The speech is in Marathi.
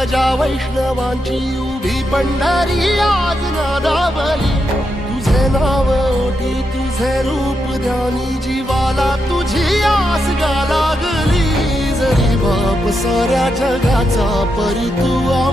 वैष्णवांची उभी भंडारी आज गादा तुझे नाव ओटी तुझे रूप ध्यानी जीवाला तुझी आस गा लागली जरी बाप साऱ्या जगाचा परी तू